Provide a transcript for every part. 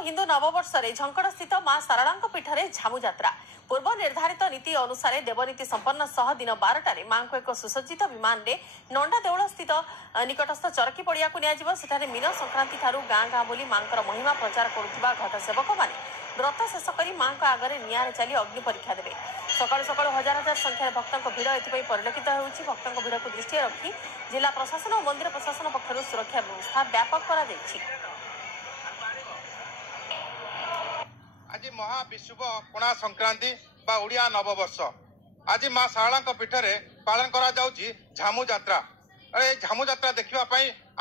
हिंदू नववर्ष झंकड़ स्थित मां सारला पीठ में झामु यात्रा पूर्व निर्धारित नीति अनुसार देवनीति संपन्न सह दिन 12टार मां को एक सुसज्जित विमान में नंडा देवल स्थित निकटस्थ चरकी पड़िया को मीन संक्रांति ठारू गाँ गाँ बुली मां महिमा प्रचार करुवा घट सेवक मैंने व्रत शेष कर मां आगे निआरे चली अग्नि परीक्षा देवे। सकाल सकाल हजार हजार संख्यार भक्तों भिड़ एथपाई परिलक्षित होती। भक्तों भिड़ को दृष्टि रखी जिला प्रशासन और मंदिर प्रशासन पक्षर सुरक्षा व्यवस्था व्यापक कर आज महाविश्व पणा संक्रांति बा ओडिया नववर्ष आज मां सारला पीठ में पालन करा जाउची झामु यात्रा। अरे झामु यात्रा देखा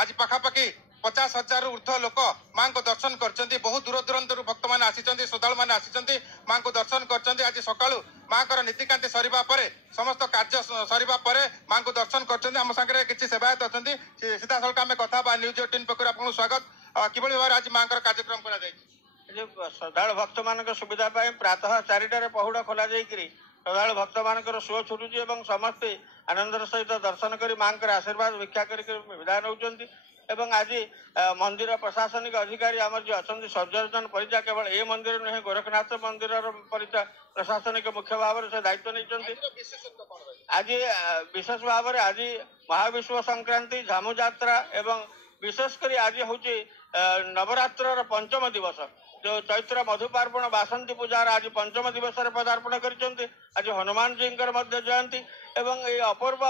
आज पखापाखि 50,000 ऊर्ध्व लोक मां को दर्शन कर बहुत दूर दूरांत भक्त मैंने आसी श्रद्धा मैंने आसी मां को दर्शन कर। आज सकाळु मां को नीतिकांति सरीबा परे समस्त कार्य सरीबा परे मां को दर्शन कर। आम सागर किसी सेवायत अच्छा सीधा सड़क आम कथा न्यूज 18 पक्ष आपको स्वागत किभली भाव आज मां कार्यक्रम करा श्रद्धा भक्त मान सुविधा प्रातः 4टार पहुड़ खोल श्रद्धा भक्त मान सुओ छुटुची समस्ते आनंदर सहित दर्शन कर मां आशीर्वाद भिक्षा कर विदाय नौकरी। आज मंदिर प्रशासनिक अधिकारी आमर जो अच्छा सर्वजन परिचा केवल ए मंदिर नुहे गोरखनाथ मंदिर परिचा प्रशासनिक मुख्य भाव से दायित्व नहीं। आज विशेष भाव में आज महाविश्व संक्रांति झामु यात्रा एवं विशेषकर आज हूँ नवरात्र पंचम दिवस जो चैत्र मधुपार्पण बासंती पूजार आज पंचम दिवस पदार्पण कर। आज हनुमान जी जयंती एवं ये अपूर्व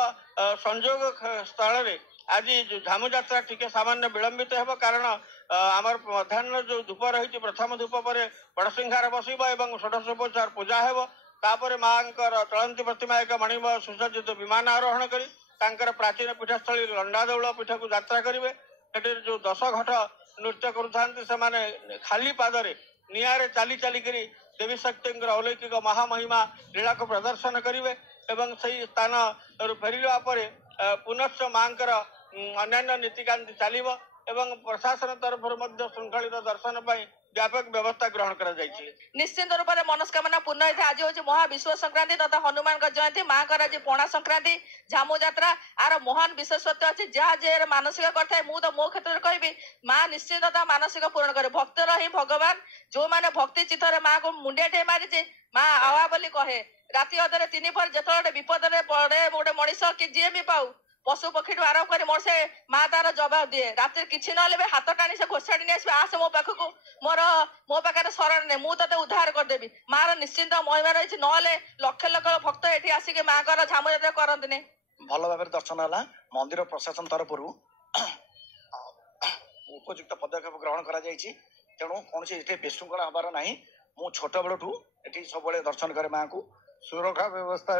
संयोग स्थल में आज झामु यात्रा टिके सामान्य विलंबित हो कारण आमर मध्याह्न जो धूप रही प्रथम धूप पर बड़सिंहार बसब और षोडशोपचार पूजा हो तापर मां चलती प्रतिमा एक मणिम सुसज्जित विमान आरोहण कर प्राचीन पीठस्थली लंडा देउल पीठ को यात्रा करेंगे। जो 10 घट नृत्य करुँचे खाली पादरे निआरे चली चलिक देवी शक्ति अलौकिक महामहिमा लीला को प्रदर्शन करेंगे। से स्थान फेरला पुनश्च मां अन्य नीतिकांति चलो एवं प्रशासन तरफ श्रृंखलित दर्शन पर व्यापक व्यवस्था ग्रहण कर निश्चित रूप से मनस्कामना पूर्ण होता है। आज हूँ महाविश्व संक्रांति तथा हनुमान जयंती मां का आज पणा संक्रांति झामु यात्रा आर महान विशेषत्व अच्छे जहाँ जे मानसिक करता मुझे मो क्षेत्र में कहि मां निश्चित मानसिक पूर्ण करे भक्तर ही भगवान जो मैंने भक्ति चित्तर मां को मुंडियाटे मारी मां आवा बोली कहे राति अधे 3 पर जो विपद पड़े गोटे मनीष कि जी भी पाऊ पशु पक्षी आरंभ कर मोर माँ तार जवाब दिए राति किसी ना हाथ टाणी से घोषाड़ी नहीं आस मो पाखक मो पाखे शरण नहीं मुझे उद्धार करदेवी मार निश्चिंत महिमा रही ना लक्ष लक्ष भक्त ये आसिक माँ को झामु यात्रा करते भल भाव दर्शन है। मंदिर प्रशासन तरफ उपयुक्त पदक्षेप ग्रहण कर तेणु कौन विशृंखला हबार ना मु छोट बड़ू ये सब दर्शन करे माँ को सुरक्षा व्यवस्था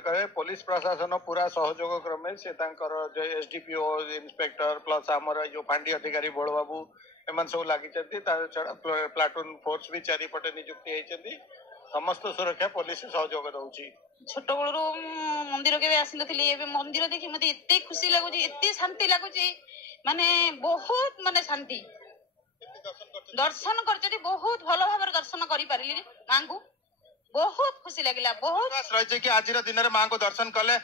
करे पुलिस प्रशासन पूरा सहयोग क्रमे से जो एसडीपीओ इंस्पेक्टर प्लस आमर जो फांडी अधिकारी बड़ बाबू एम सब लगी छड़ा प्लाटून फोर्स भी चारिपटे नियुक्ति होती समस्त सुरक्षा पुलिस सहयोग दौची। छोट बड़ू मंदिर के आसी नी मंदिर देखी मत एत खुशी लगुच एत शांति लगुच माने बहुत माने शांति दर्शन कर बहुत भल भाव दर्शन कर पारे मां को बहुत खुशी लगे बहुत रही कि आज दिन में मां को दर्शन कले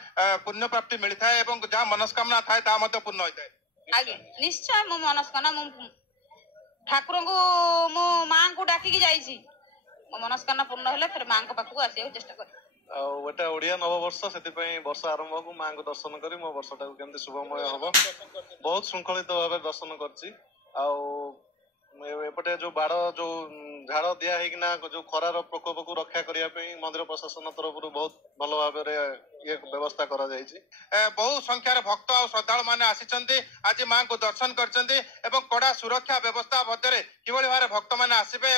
पुण्य प्राप्ति मिलता है और जहाँ मनस्कामना थाए पूर्ण होता है। आगे निश्चय मो मनस्कामना ठाकुर को मो मां को डाकिकी जाइए मो मनस्कामना पूर्ण है फिर मां को पाखक आसा चेष्टा कर एटा ओडिया नववर्ष से वर्ष आरंभ को मां को दर्शन कर मो वर्षटा केमती शुभमय हम बहुत श्रृंखलित भाव दर्शन करपटे जो बाड़ जो झाड़ दिहना जो खरार प्रकोप को रक्षा करने मंदिर प्रशासन तरफ बहुत भल भाव ये व्यवस्था करा बहु संख्यार भक्त और श्रद्धा मैंने आसी आज मां को दर्शन कर कड़ा सुरक्षा व्यवस्था मध्य किभली भाव भक्त मैंने आसबे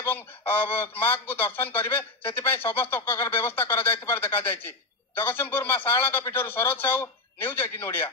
मां को दर्शन करेंगे से समस्त प्रकार व्यवस्था करा देखा जगतसिंहपुर मां सारला पीठर शरद साहू न्यूज 18 ओडिया।